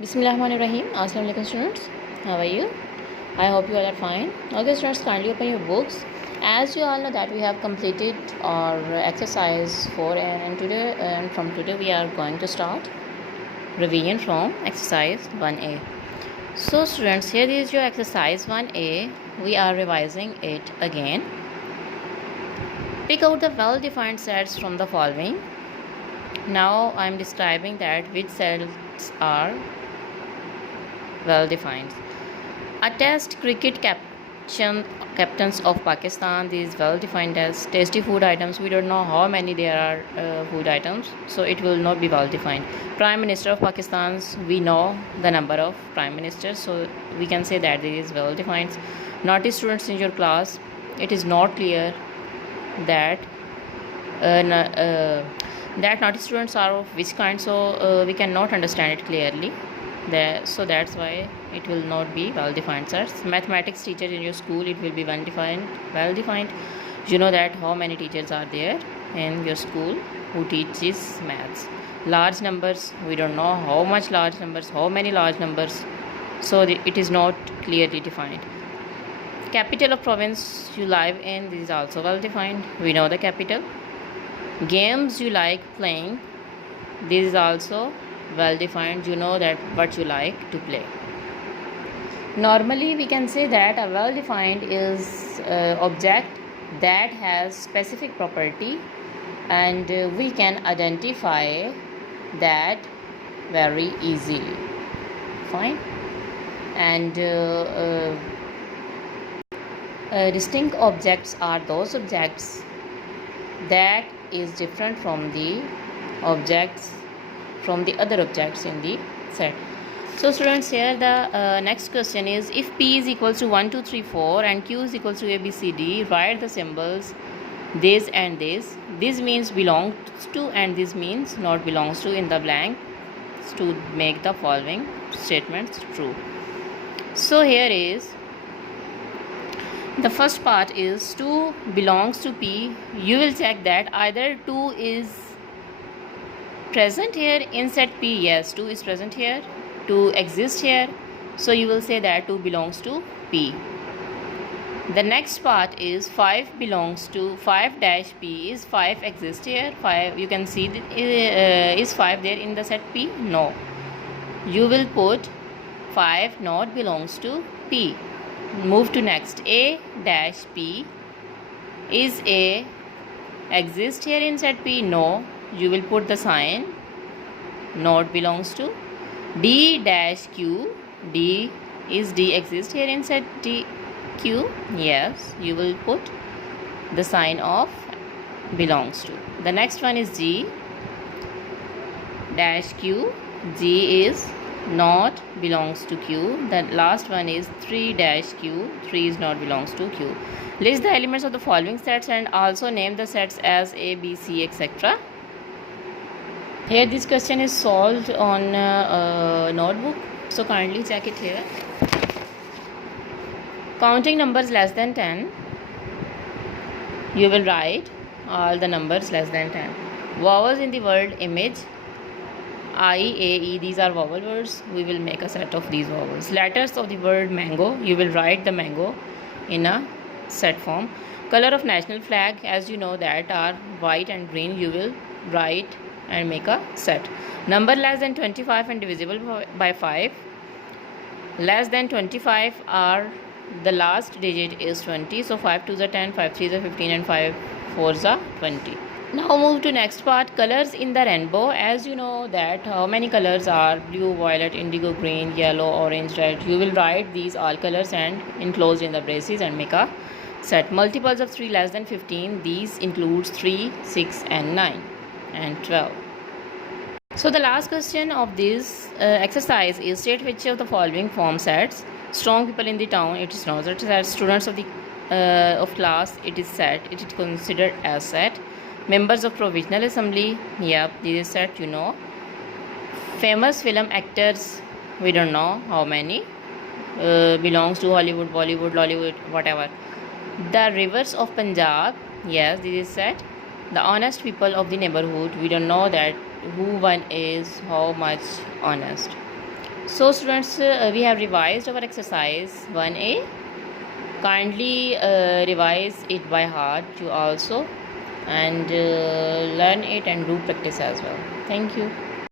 Bismillahirrahmanirrahim. Assalamu alaikum students. How are you? I hope you all are fine. Okay students, kindly open your books. As you all know that we have completed our exercise 4 and from today we are going to start revision from exercise 1A. So students, here is your exercise 1A. We are revising it again. Pick out the well-defined sets from the following. Now I am describing that which sets are well defined. A test cricket captains of Pakistan, these well defined as tasty food items. We don't know how many there are food items, so it will not be well defined. Prime Minister of Pakistan, we know the number of prime ministers, so we can say that it is well defined. Naughty students in your class, it is not clear that that naughty students are of which kind, so we cannot understand it clearly there, so that's why it will not be well defined. Sir, mathematics teacher in your school, it will be well defined. You know that how many teachers are there in your school who teaches maths. Large numbers, we don't know how much large numbers, how many large numbers, so it is not clearly defined. Capital of province you live in, this is also well defined. We know the capital. Games you like playing, this is also well defined. You know that what you like to play. Normally we can say that a well defined is object that has specific property, and we can identify that very easily. Fine. And distinct objects are those objects that is different from the objects from the other objects in the set. So students, here the next question is, if P is equals to 1 2 3 4 and Q is equals to A B C D, write the symbols this and this. This means belongs to and this means not belongs to in the blanks to make the following statements true. So here is the first part is 2 belongs to P. You will check that either 2 is present here in set P. Yes, 2 is present here, 2 exists here, so you will say that 2 belongs to P. The next part is 5 belongs to 5 dash P. Is 5 exist here? 5, you can see is 5 there in the set P? No. You will put 5 not belongs to P. Move to next. A dash P. Is A exist here in set P? No. You will put the sign not belongs to. D dash Q. D is D exist here in set D Q? Yes. You will put the sign of belongs to. The next one is G dash Q. G is not belongs to Q. The last one is 3 dash Q. 3 is not belongs to Q. List the elements of the following sets and also name the sets as A, B, C, etc. Here this question is solved on notebook, so kindly check it here. Counting numbers less than 10, you will write all the numbers less than 10. Vowels in the word image, I, A, E, these are vowel words. We will make a set of these vowels. Letters of the word mango, you will write the mango in a set form. Color of national flag, as you know that are white and green, you will write and make a set. Number less than 25 and divisible by 5. Less than 25 are the last digit is 20, so 5 2s are 10, 5 3s are 15 and 5 4s are 20. Now move to next part, colors in the rainbow. As you know that how many colors are blue, violet, indigo, green, yellow, orange, red. You will write these all colors and enclosed in the braces and make a set. Multiples of 3 less than 15, these includes 3, 6 and 9 and 12. So the last question of this exercise is, state which of the following form sets. Strong people in the town, it is not set. Students of the of class, it is set. It is considered as set. Members of provisional assembly, yep, this is set, you know. Famous film actors, we don't know how many. Belongs to Hollywood, Bollywood, Lollywood, whatever. The rivers of Punjab, yes, this is set. The honest people of the neighborhood, we don't know that who one is how much honest. So students, we have revised our exercise 1A. Kindly revise it by heart you also, and learn it and do practice as well. Thank you.